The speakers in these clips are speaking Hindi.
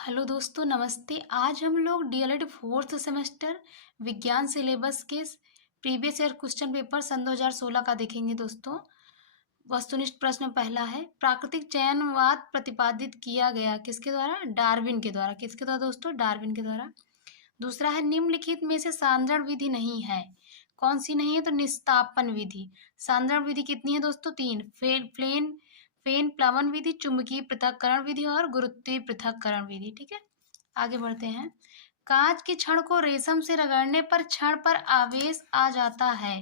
हेलो दोस्तों, नमस्ते। आज हम लोग डीएलएड फोर्थ सेमेस्टर विज्ञान सिलेबस के प्रीवियस ईयर क्वेश्चन पेपर सन 2016 का देखेंगे दोस्तों। वस्तुनिष्ठ प्रश्न पहला है, प्राकृतिक चयनवाद प्रतिपादित किया गया किसके द्वारा? डार्विन के द्वारा। किसके द्वारा दोस्तों? डार्विन के द्वारा। दूसरा है, निम्नलिखित में से सांद्रण विधि नहीं है। कौन सी नहीं है? तो निस्तापन विधि। सांद्रण विधि कितनी है दोस्तों? तीन। फेन प्लवन विधि, चुंबकीय पृथक्करण विधि और गुरुत्वीय पृथक्करण विधि। ठीक है, आगे बढ़ते हैं। कांच की छड़ को रेशम से रगड़ने पर छड़ पर आवेश आ जाता है,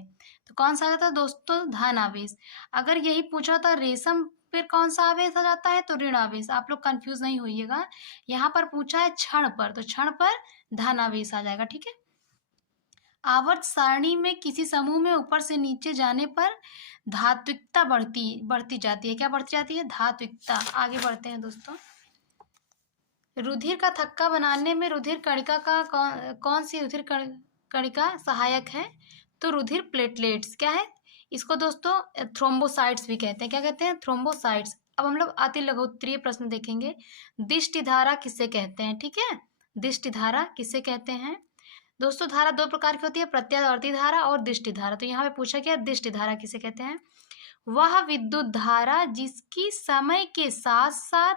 तो कौन सा आ जाता है दोस्तों? धन आवेश। अगर यही पूछा था रेशम पर कौन सा आवेश आ जाता है, तो ऋण आवेश। आप लोग कंफ्यूज नहीं होइएगा, यहाँ पर पूछा है छड़ पर, तो छड़ पर धन आवेश आ जाएगा। ठीक है, आवर्त सारणी में किसी समूह में ऊपर से नीचे जाने पर धात्विकता बढ़ती जाती है। क्या बढ़ती जाती है? धात्विकता। आगे बढ़ते हैं दोस्तों। रुधिर का थक्का बनाने में रुधिर कणिका का कौन सी रुधिर कणिका सहायक है? तो रुधिर प्लेटलेट्स। क्या है इसको दोस्तों? थ्रोम्बोसाइट्स भी कहते हैं। क्या कहते हैं? थ्रोम्बोसाइट्स। अब हम लोग अति लघुत्तरीय प्रश्न देखेंगे। दिष्टि धारा किसे कहते हैं? ठीक है, दिष्टि धारा किसे कहते हैं दोस्तों? धारा दो प्रकार की होती है, प्रत्यावर्ती धारा और दिष्टि धारा। तो यहाँ पे पूछा गया दिष्टि धारा किसे कहते हैं? वह विद्युत धारा जिसकी समय के साथ साथ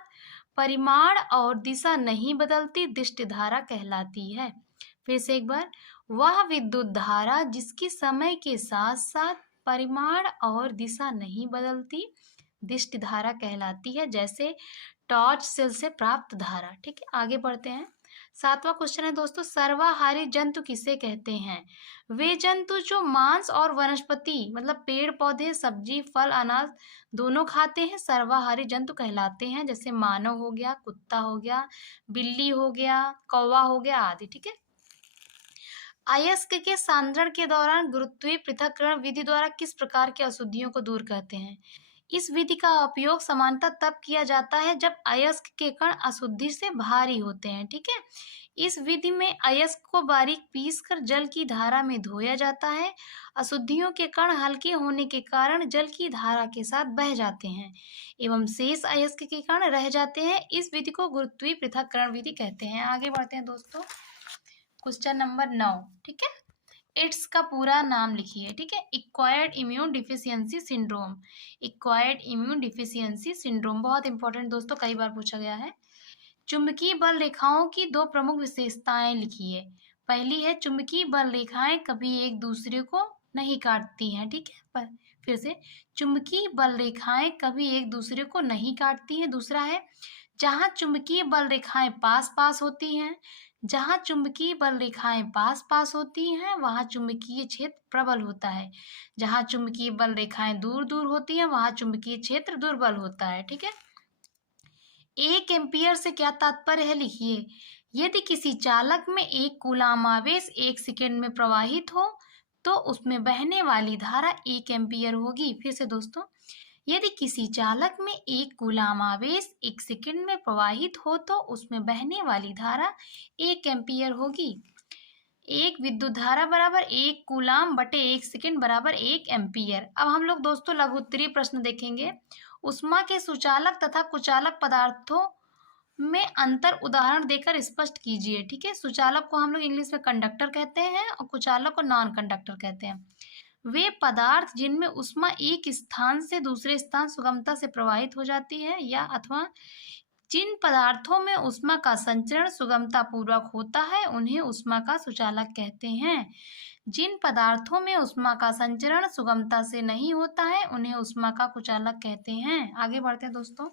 परिमाण और दिशा नहीं बदलती दिष्टि धारा कहलाती है। फिर से एक बार, वह विद्युत धारा जिसकी समय के साथ साथ परिमाण और दिशा नहीं बदलती दिष्टि धारा कहलाती है, जैसे टॉर्च सेल से प्राप्त धारा। ठीक है, आगे बढ़ते हैं। सातवां क्वेश्चन है दोस्तों, सर्वाहारी जंतु किसे कहते हैं? वे जंतु जो मांस और वनस्पति मतलब पेड़ पौधे, सब्जी, फल, अनाज दोनों खाते हैं, सर्वाहारी जंतु कहलाते हैं। जैसे मानव हो गया, कुत्ता हो गया, बिल्ली हो गया, कौवा हो गया आदि। ठीक है, अयस्क के सांद्रण के दौरान गुरुत्वीय पृथक्करण विधि द्वारा किस प्रकार की अशुद्धियों को दूर करते हैं? इस विधि का उपयोग सामान्यतः तब किया जाता है जब अयस्क के कण अशुद्धि से भारी होते हैं। ठीक है, इस विधि में अयस्क को बारीक पीसकर जल की धारा में धोया जाता है। अशुद्धियों के कण हल्के होने के कारण जल की धारा के साथ बह जाते हैं एवं शेष अयस्क के कण रह जाते हैं। इस विधि को गुरुत्वीय पृथक्करण विधि कहते हैं। आगे बढ़ते हैं दोस्तों, क्वेश्चन नंबर 9। ठीक है, एड्स का पूरा नाम लिखिए। ठीक है, acquired immune deficiency syndrome. Acquired immune deficiency syndrome बहुत इंपॉर्टेंट दोस्तों, कई बार पूछा गया है। चुंबकीय बल रेखाओं की दो प्रमुख विशेषताएं लिखिए। पहली है, चुंबकीय बल रेखाएं कभी एक दूसरे को नहीं काटती हैं। ठीक है, पर फिर से, चुंबकीय बल रेखाएं कभी एक दूसरे को नहीं काटती हैं। दूसरा है, जहां चुंबकीय बल रेखाएं पास पास होती हैं, जहां चुंबकीय बल रेखाएं पास पास होती हैं वहां चुंबकीय क्षेत्र प्रबल होता है, जहां चुंबकीय बल रेखाएं दूर दूर होती हैं वहां चुंबकीय क्षेत्र दुर्बल होता है। ठीक है, 1 एम्पियर से क्या तात्पर्य है लिखिए। यदि किसी चालक में 1 कूलाम आवेश 1 सेकंड में प्रवाहित हो तो उसमें बहने वाली धारा 1 एम्पियर होगी। फिर से दोस्तों, यदि किसी चालक में 1 कूलाम आवेश 1 सेकंड में प्रवाहित हो तो उसमें बहने वाली धारा 1 एम्पियर होगी। एक विद्युत धारा बराबर 1 कूलाम बटे 1 सेकंड बराबर 1 एम्पियर। अब हम लोग दोस्तों लघु उत्तरीय प्रश्न देखेंगे। उष्मा के सुचालक तथा कुचालक पदार्थों में अंतर उदाहरण देकर स्पष्ट कीजिए। ठीक है, सुचालक को हम लोग इंग्लिश में कंडक्टर कहते हैं और कुचालक को नॉन कंडक्टर कहते हैं। वे पदार्थ जिनमें उष्मा एक स्थान से दूसरे स्थान सुगमता से प्रवाहित हो जाती है, या अथवा जिन पदार्थों में उष्मा का संचरण सुगमता पूर्वक होता है उन्हें उष्मा का सुचालक कहते हैं। जिन पदार्थों में उष्मा का संचरण सुगमता से नहीं होता है उन्हें उष्मा का कुचालक कहते हैं। आगे बढ़ते हैं दोस्तों,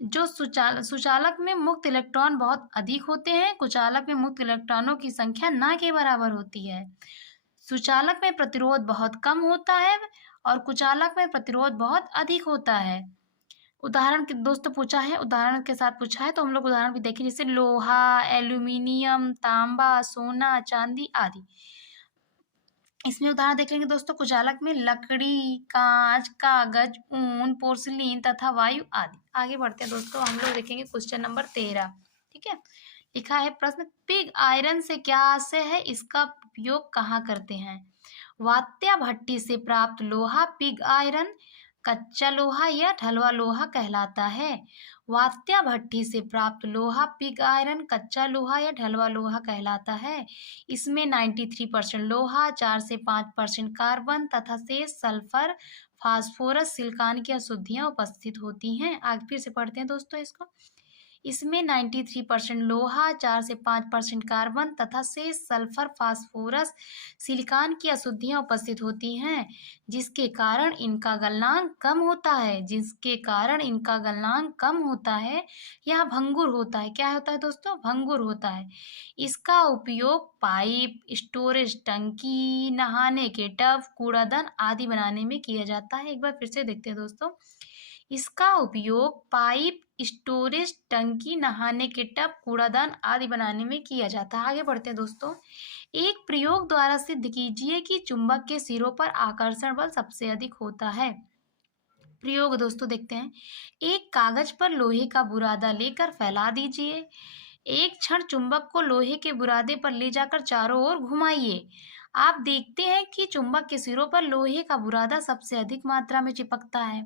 जो सुचालक में मुक्त इलेक्ट्रॉन बहुत अधिक होते हैं, कुचालक में मुक्त इलेक्ट्रॉनों की संख्या ना के बराबर होती है। सुचालक में प्रतिरोध बहुत कम होता है और कुचालक में प्रतिरोध बहुत अधिक होता है। उदाहरण के दोस्तों पूछा है, उदाहरण के साथ पूछा है, तो हम लोग उदाहरण भी देखें, जैसे लोहा, एल्यूमिनियम, तांबा, सोना, चांदी आदि। इसमें उदाहरण देख लेंगे दोस्तों, कुचालक में लकड़ी, कांच, कागज, ऊन, पोर्सिलीन तथा वायु आदि। आगे बढ़ते हैं दोस्तों, हम लोग देखेंगे क्वेश्चन नंबर 13। ठीक है, लिखा है प्रश्न, पिग आयरन से क्या आशय है, इसका उपयोग कहाँ करते हैं? वात्या भट्टी से प्राप्त लोहा पिग आयरन कच्चा लोहा या ढलवा लोहा कहलाता है। वात्या भट्ठी से प्राप्त लोहा पिग आयरन कच्चा लोहा या ढलवा लोहा कहलाता है। इसमें 93% लोहा, 4 से 5% कार्बन तथा शेष सल्फर, फास्फोरस, सिलिकॉन की अशुद्धियां उपस्थित होती हैं। आगे फिर से पढ़ते हैं दोस्तों इसको। इसमें 93% लोहा, 4 से 5% कार्बन तथा शेष सल्फर, फास्फोरस, सिलिकॉन की अशुद्धियां उपस्थित होती हैं, जिसके कारण इनका गलनांक कम होता है या भंगुर होता है। क्या होता है दोस्तों? भंगुर होता है। इसका उपयोग पाइप, स्टोरेज टंकी, नहाने के टब, कूड़ादान आदि बनाने में किया जाता है। एक बार फिर से देखते हैं दोस्तों। इसका उपयोग पाइप, स्टोरेज टंकी, नहाने के टब, कूड़ादान आदि बनाने में किया जाता है। आगे बढ़ते हैं दोस्तों। एक प्रयोग द्वारा सिद्ध कीजिए कि चुंबक के सिरों पर आकर्षण बल सबसे अधिक होता है। प्रयोग दोस्तों देखते हैं। एक कागज पर लोहे का बुरादा लेकर फैला दीजिए। एक क्षण चुंबक को लोहे के बुरादे पर ले जाकर चारों ओर घुमाइए। आप देखते हैं कि चुंबक के सिरों पर लोहे का बुरादा सबसे अधिक मात्रा में चिपकता है।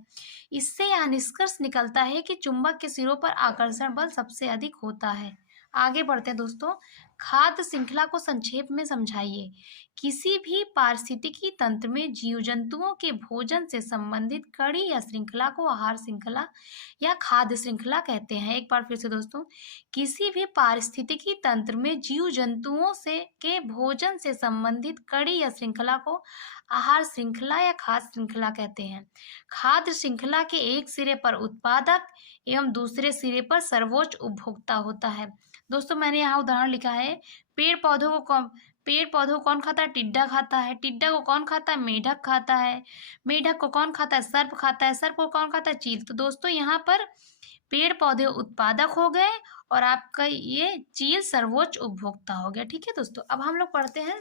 इससे यह निष्कर्ष निकलता है कि चुंबक के सिरों पर आकर्षण बल सबसे अधिक होता है। आगे बढ़ते हैं दोस्तों। खाद्य श्रृंखला को संक्षेप में समझाइए। किसी भी पारिस्थितिकी तंत्र में जीव जंतुओं के भोजन से संबंधित कड़ी या श्रृंखला को आहार श्रृंखला या खाद्य श्रृंखला कहते हैं। एक बार फिर से दोस्तों। किसी भी पारिस्थितिकी तंत्र में जीव जंतुओं के भोजन से संबंधित कड़ी या श्रृंखला को आहार श्रृंखला या खाद्य श्रृंखला कहते हैं। खाद्य श्रृंखला के एक सिरे पर उत्पादक एवं दूसरे सिरे पर सर्वोच्च उपभोक्ता होता है। दोस्तों मैंने यहाँ उदाहरण लिखा है। पेड़ पौधों को कौन खाता है? टिड्डा खाता है। टिड्डा को कौन खाता है? मेढक खाता है। मेढक को कौन खाता है? सर्प खाता है। सर्प को कौन खाता है? चील। तो दोस्तों यहाँ पर पेड़ पौधे उत्पादक हो गए और आपका ये चील सर्वोच्च उपभोक्ता हो गया। ठीक है दोस्तों। अब हम लोग पढ़ते हैं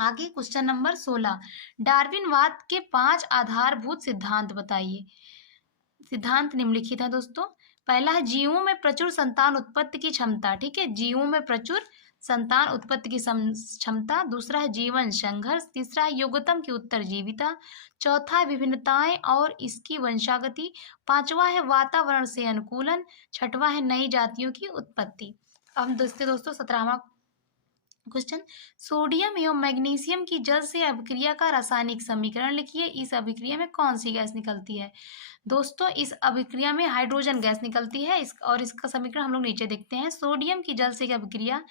आगे क्वेश्चन नंबर 16। डार्विनवाद के 5 आधारभूत सिद्धांत बताइए। सिद्धांत निम्नलिखित है दोस्तों। पहला है जीवों में प्रचुर संतान उत्पत्ति की क्षमता। ठीक है, जीवों में प्रचुर संतान उत्पत्ति की क्षमता। दूसरा है जीवन संघर्ष। तीसरा है योग्यतम की उत्तरजीविता। चौथा है विभिन्नताएं और इसकी वंशागति। पांचवा है वातावरण से अनुकूलन। छठवा है नई जातियों की उत्पत्ति। अब हम दोस्तों 17वां क्वेश्चन। सोडियम एवं मैग्नीशियम की जल से अभिक्रिया का रासायनिक समीकरण लिखिए। इस अभिक्रिया में कौन सी गैस निकलती है? दोस्तों इस अभिक्रिया में हाइड्रोजन गैस निकलती है। और इसका समीकरण हम लोग नीचे देखते हैं। सोडियम की जल से अभिक्रिया,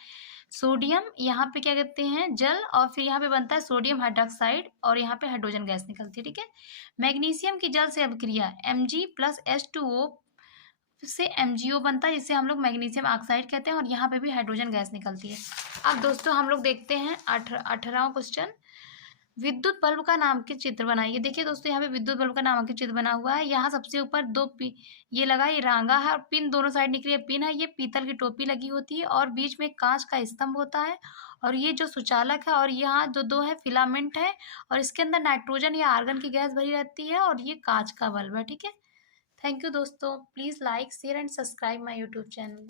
सोडियम यहाँ पे क्या कहते हैं? जल, और फिर यहाँ पे बनता है सोडियम हाइड्रोक्साइड और यहाँ पे हाइड्रोजन गैस निकलती है। ठीक है। मैग्नीशियम की जल से अभिक्रिया Mg+H2O से MgO बनता है, जिसे हम लोग मैग्नीशियम ऑक्साइड कहते हैं, और यहाँ पे भी हाइड्रोजन गैस निकलती है। अब दोस्तों हम लोग देखते हैं 18वां क्वेश्चन। विद्युत बल्ब का नामांकित चित्र बनाइए। देखिए दोस्तों यहाँ पे विद्युत बल्ब का नामांकित चित्र बना हुआ है। यहाँ सबसे ऊपर ये लगा, ये रांगा है, और पिन दोनों साइड निकली है। पिन है, ये पीतल की टोपी लगी होती है, और बीच में कांच का स्तंभ होता है, और ये जो सुचालक है, और यहाँ जो दो है फिलामेंट है, और इसके अंदर नाइट्रोजन या आर्गन की गैस भरी रहती है, और ये कांच का बल्ब है। ठीक है। थैंक यू दोस्तों। Please like, share and subscribe my YouTube channel.